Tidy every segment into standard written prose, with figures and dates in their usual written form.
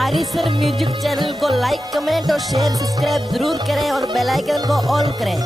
आरिसर music channel को like comment और शेयर सब्सक्राइब जरूर करें और बेल आइकन को ऑल करें।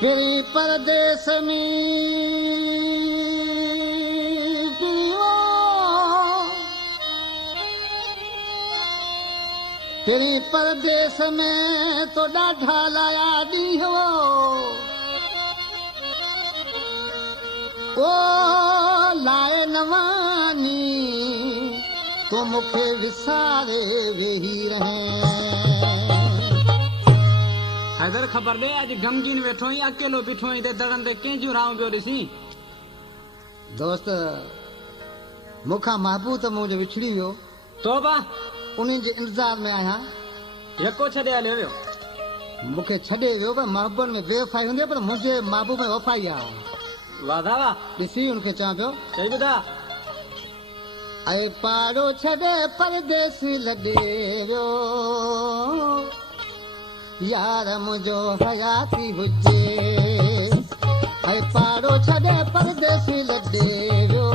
फिरी परदेस में फिरी परदेस में तो ॾाढा लाया ॾींहं हो ओ लाए नवानी तो मूंखे विसारे वेही रहे। हैदर खबर दे आज गमगीन वेठो ही अकेलो बीठो ही ते दड़न ते कंहिंजूं राऊं पियो ॾिसी। दोस्त मूंखां महबूब त मुंहिंजो विछड़ी वियो तोबा उन्हनि जे इंतज़ार में आहियां। यको छॾे हलियो वियो मूंखे छॾे वियो पर महबूबन में बेवफ़ाई हूंदी पर मुंहिंजे महबूब में वफ़ाई आहे। वाधा वाह ॾिसी हुनखे चवां पियो सही ॿुधा ऐं पाड़ो छॾे परदेस लॾे वियो यार मुझो हयाती हुजे ऐं पाड़ो छॾे परदेसी लॾे वियो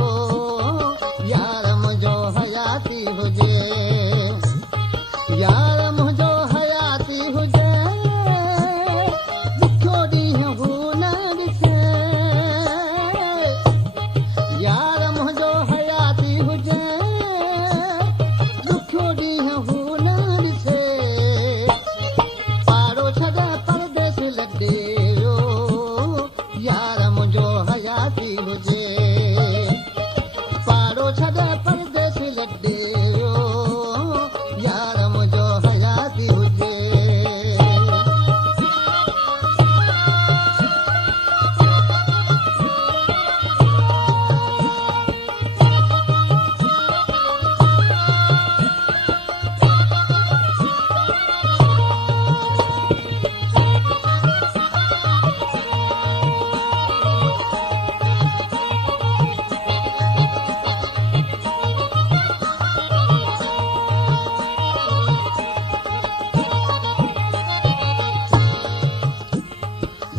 यार मुझो हयाती हुजे यार मुझो हयाती हुजे ॾुखियो ॾींहुं हू न ॾिसे यार मुझो हयाती हुजे ॾुखियो ॾींहुं हू न ॾिसे यार मुझो हयाती हुजे पाड़ो छॾे परदेस लॾे वियो यार मुझो हयाती हुजे।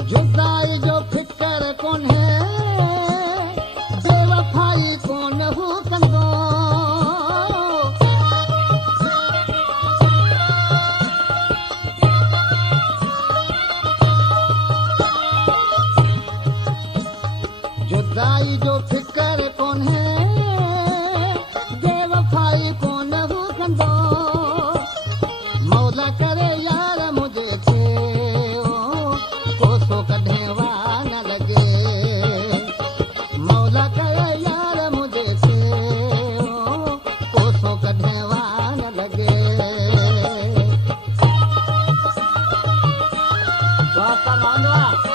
जुदाई जो फिकर कोन्हे बेवफाई कोन हू कंदो जुदाई जो फिकर कोन्हे बेवफाई कोन हू कंदो मौला करे यार मुझे कॾहिं वाह न लॻे मौला करे यार मुझे कोसो कॾहिं वाह न लॻे। वाह